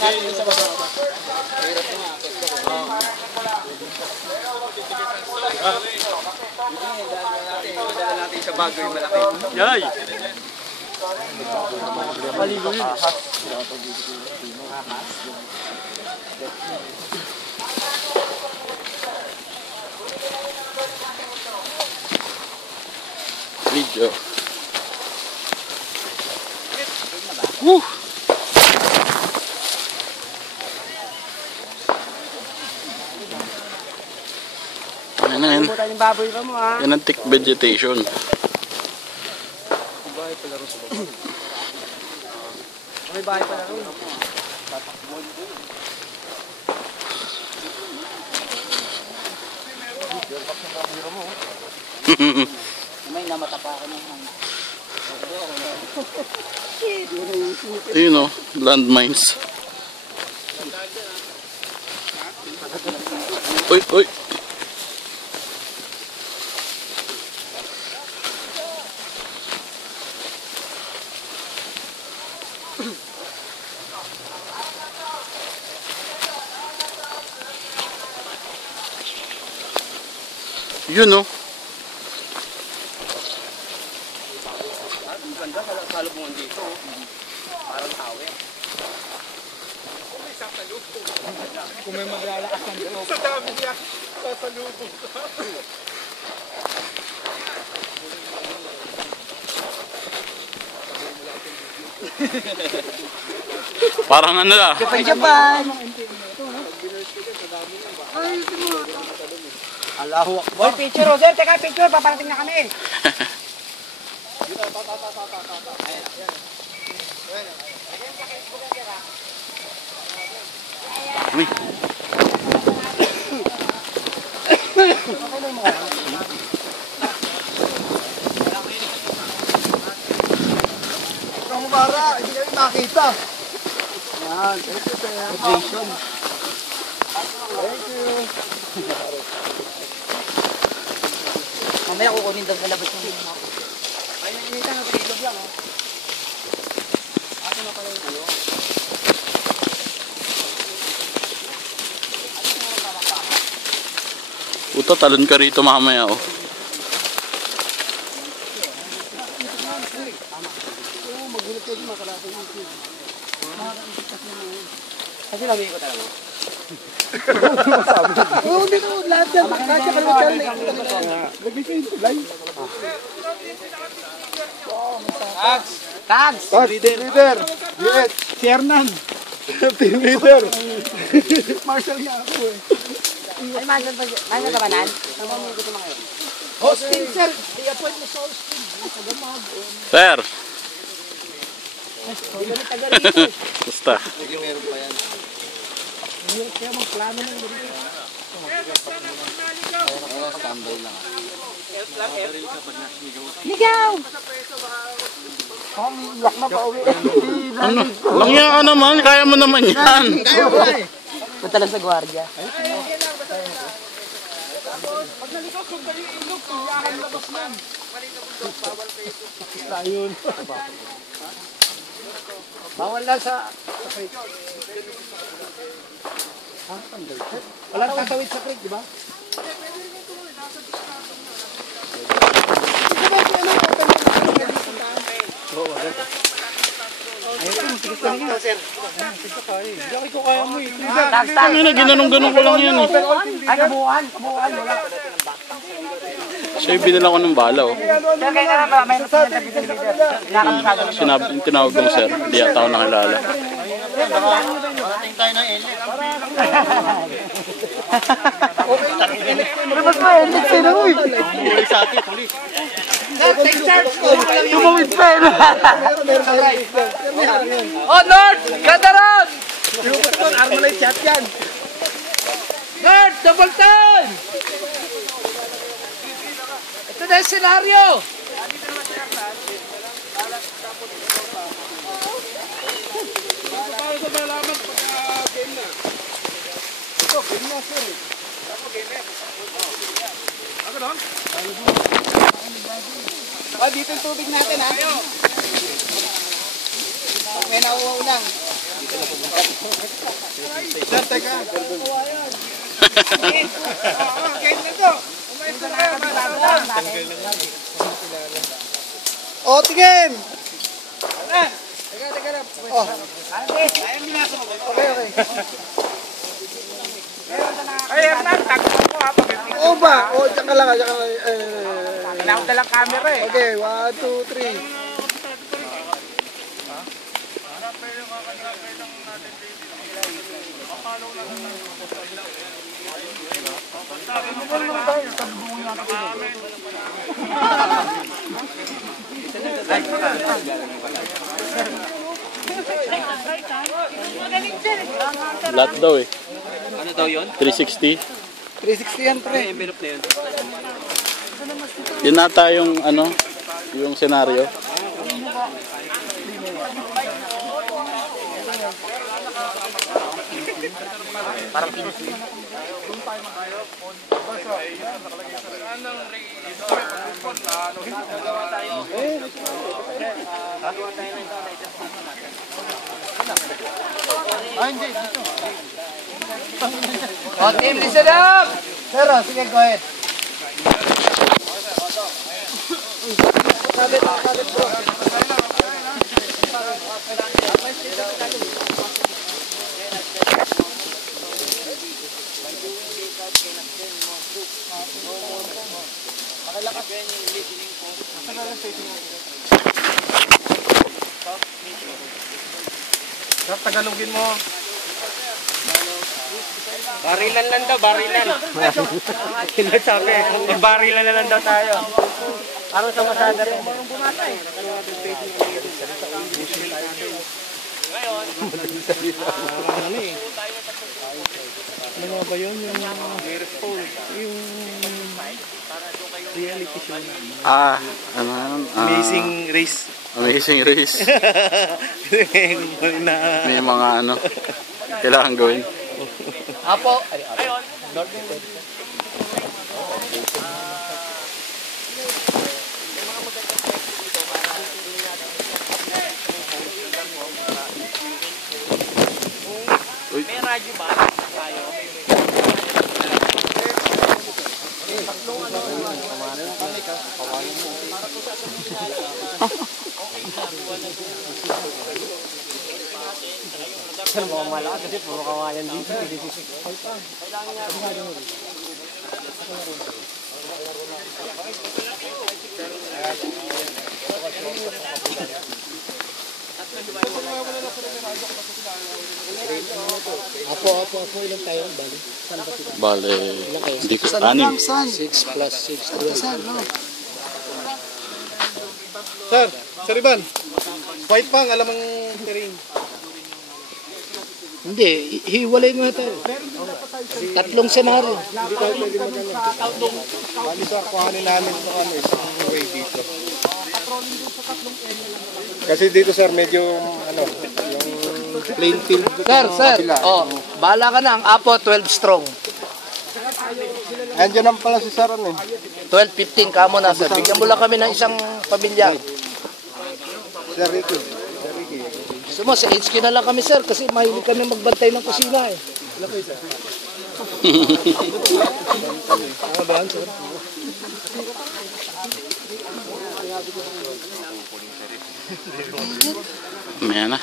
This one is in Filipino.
natin sa baba. Dala natin sa bago yung malaki. Yay! Paligo yun. Video. Woo! Yan na yan. Yan ang thick vegetation. May bahay pala rin. May namatapa ako ng hangin. Ayun o, landmines. Uy, uy. Yun o. Ang ganda sa salubungan dito. Parang tawe. Kung may maglalakas ng dito. Sa dami niya. Sasalubong ka. Parang ano la. Japan! Allahu Akbar. Boy, picture, Roger. Teka, picture. Paparating na kami. Uy. Ikaw mabara, hindi kami makita. Yan, thank you sir. Jason. Thank you. Mamaya kukunin daw sa labas ng mga. Ay, nainita na sa ilog yan, oh. Ato na pala yung ulo. Puta, talon ka rito mamaya oh. Magulat kayo mga kalapin yung kasi lagi ko talaga. Oo, hindi ko lahat yan. Kasya ka naman yan. Lagi ko yung tulay. Tags! Tags! Leader! Yes! Si Hernan! Team leader! Marshal nga ako eh. Ay, Marshal ka ba nan? Saan mo ko ito mga yun? Hosting, sir! I-appoint mo sa hosting. Tagamag. Sir! Basta. Meron pa yan. Kaya magplano ng dito. Tambay lang. Ligaw! Iyak na pa uwi. Ano? Langya ka naman, kaya mo naman yan. Kaya mo eh. Punta lang sa gwardiya. Pag naligaw, sundali yung ilog. Iyakan labas lang. Ayun. Bawal lang sa... Wala nang tatawid sa creek, di ba? Ano na, ginanong-ganong ko lang yan eh. Ay, kabuuan. Wala. Siya yung binila ko ng bala oh. Kaya na naman, may nasasabi ng leader. Sinabi, yung tinawag kong sir, hindi ata ako nakilala. Parating tayo ng elit. Ano ba ito? Elit sa'yo na uy. Huli sa atin, huli. Take charge ko. Tumawid pa yun. Oh, Lord! Ganda ron! Armalite chat yan. Lord! Double turn! Ito na yung senaryo! Para sa malaman pagka game na. Ito, game na sir. Ako gamer. Ako doon? Oh, dito yung tubig natin ha. May nauulang. Sir, teka. Game na to. Umayos na kayo. O, tingin! Teka lang. Oh. Ayang ginasok. Okay. Ay, Hernan, takbo ko ha. Oo ba? O, dyan ka lang. Kailangan ko dalang camera eh. Okay, 1, 2, 3. Lahat daw eh. Ano daw yun? 360. 360 yan, pre. Envelope na yun. Yun nata yung ano, yung senaryo. Parang pinisi. Oh, team, listen up! Pero, sige, go ahead. Kabit, bro. Tagalogin mo. Barilan lang daw, barilan. Sinasabi, barilan na lang daw tayo. Parang sa masada rin. Ngayon, ano ba yun? Yung reality show na. Amazing Race. Amazing Race. May mga ano, kailangan gawin. Apo. May radyo ba? Tayo. Saan mo malakas kasi puro kawayan dito. Apo, ilang tayo? Bale, hindi ko, 6. 6 plus 6. Sir, Sir Ivan. White pang, alam ang terrain. Hindi, hiwalay mo tayo. Tatlong senaryo. Hindi tayo pwede magkano. Bali sir, kuhanin namin ito isang way dito. Kasi dito sir, medyo yung plain field. Sir, bahala ka na. Ang Apo, 12 strong. Andiyan naman pala si Sir 12-15 ka mo na, sir. Bigyan mo lang kami ng isang pamilya. Sir Ricky. Gusto mo, sa HQ na lang kami, sir, kasi mahilig kami magbantay ng kusina eh. May na.